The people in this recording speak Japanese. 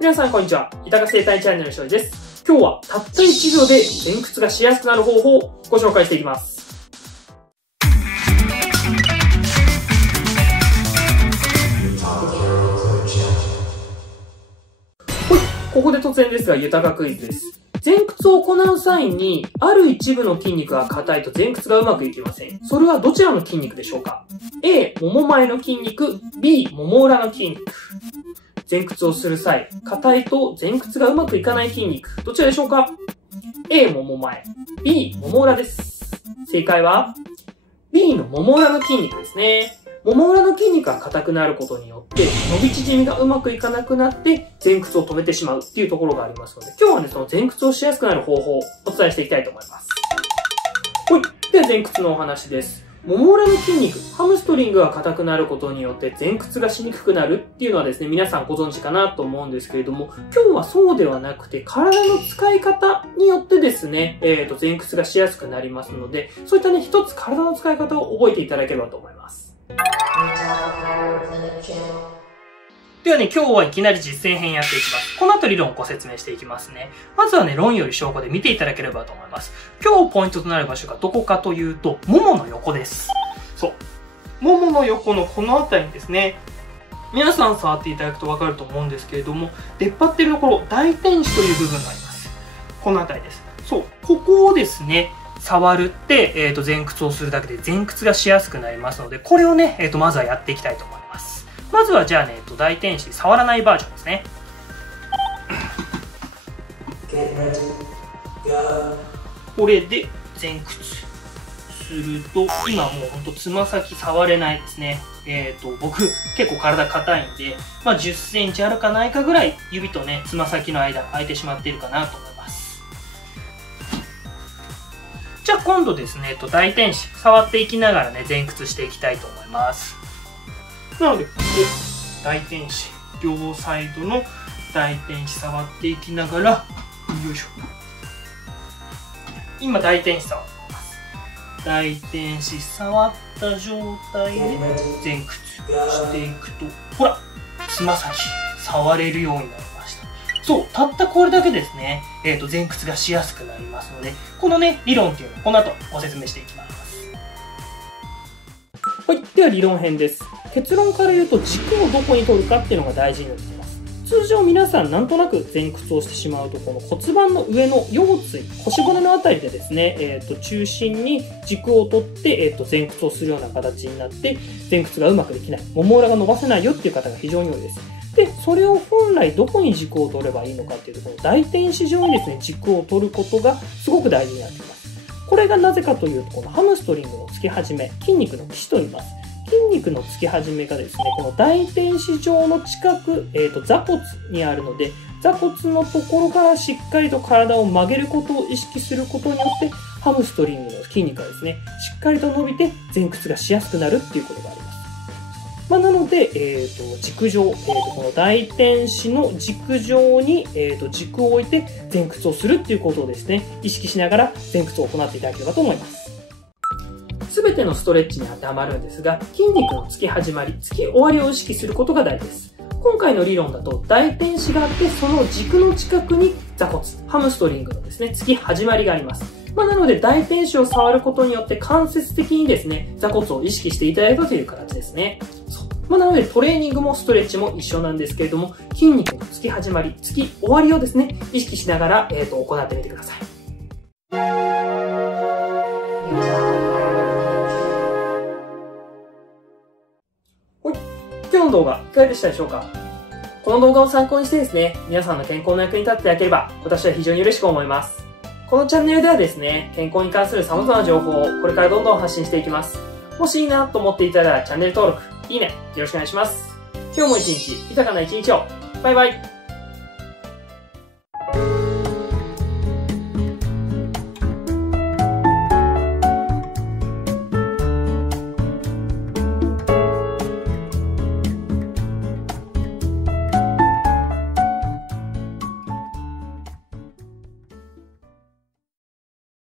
皆さんこんにちは。豊か生態チャンネルのしょうじです。今日はたった1秒で前屈がしやすくなる方法をご紹介していきます。ここで突然ですが、豊かクイズです。前屈を行う際に、ある一部の筋肉が硬いと前屈がうまくいきません。それはどちらの筋肉でしょうか？ A、もも前の筋肉、B、もも裏の筋肉。前屈をする際、硬いと前屈がうまくいかない筋肉、どちらでしょうか？ A、もも前、B、もも裏です。正解は B のもも裏の筋肉ですね。もも裏の筋肉が硬くなることによって伸び縮みがうまくいかなくなって前屈を止めてしまうっていうところがありますので、今日はね、その前屈をしやすくなる方法をお伝えしていきたいと思います。はい。では前屈のお話です。もも裏の筋肉、ハムストリングが硬くなることによって前屈がしにくくなるっていうのはですね、皆さんご存知かなと思うんですけれども、今日はそうではなくて体の使い方によってですね、前屈がしやすくなりますので、そういったね、一つ体の使い方を覚えていただければと思います。ではね、今日はいきなり実践編やっていきます。この後理論をご説明していきますね。まずはね、論より証拠で見ていただければと思います。今日ポイントとなる場所がどこかというと、ももの横です。そう。ももの横のこの辺りにですね、皆さん触っていただくとわかると思うんですけれども、出っ張ってるところ、大天使という部分があります。この辺りです。そう。ここをですね、触るって、前屈をするだけで前屈がしやすくなりますので、これをね、まずはやっていきたいと思います。まずはじゃあね、大天使触らないバージョンですね。これで前屈すると、今もうほんとつま先触れないですね。僕結構体硬いんで、まあ、10センチあるかないかぐらい指とね、つま先の間空いてしまっているかなと思います。じゃあ今度ですね、大天使触っていきながらね、前屈していきたいと思います。なので、ここ、大天使、両サイドの大天使触っていきながら、よいしょ。今、大天使触ってます。大天使触った状態で前屈していくと、ほら、つま先、触れるようになりました。そう、たったこれだけですね、前屈がしやすくなりますので、このね、理論っていうのをこの後ご説明していきます。はい、では理論編です。結論から言うと軸をどこに取るかっていうのが大事になってきます。通常皆さんなんとなく前屈をしてしまうと、この骨盤の上の腰椎、腰骨のあたりでですね、中心に軸を取って、前屈をするような形になって、前屈がうまくできない、もも裏が伸ばせないよっていう方が非常に多いです。で、それを本来どこに軸を取ればいいのかっていうと、この大天使上にですね、軸を取ることがすごく大事になってきます。これがなぜかというと、このハムストリングの付け始め、筋肉の基礎と言います。筋肉の付け始めがですね、この大天使上の近く、座骨にあるので、座骨のところからしっかりと体を曲げることを意識することによって、ハムストリングの筋肉がですね、しっかりと伸びて前屈がしやすくなるっていうことがあります。まあ、なので、軸上、この大天使の軸上に、軸を置いて前屈をするっていうことをですね、意識しながら前屈を行っていただければと思います。すべてのストレッチに当てはまるんですが、筋肉の付き始まり、付き終わりを意識することが大事です。今回の理論だと大天使があって、その軸の近くに座骨、ハムストリングのですね、付き始まりがあります。まあ、なので大天使を触ることによって間接的にですね、座骨を意識していただいたという形ですね。まあ、なのでトレーニングもストレッチも一緒なんですけれども、筋肉の付き始まり、付き終わりをですね、意識しながら、行ってみてください。今日の動画いかがでしたでしょうか？この動画を参考にしてですね、皆さんの健康の役に立っていただければ、私は非常に嬉しく思います。このチャンネルではですね、健康に関する様々な情報をこれからどんどん発信していきます。もしいいなと思っていただいたらチャンネル登録、いいね、よろしくお願いします。今日も一日、豊かな一日を。バイバイ。